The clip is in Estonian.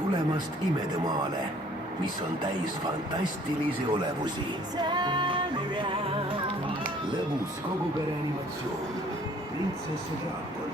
tulemast imedemaale, mis on täis fantastilisi olevusi. lõbus kogu pere animatsioon. Printsess ja draakon.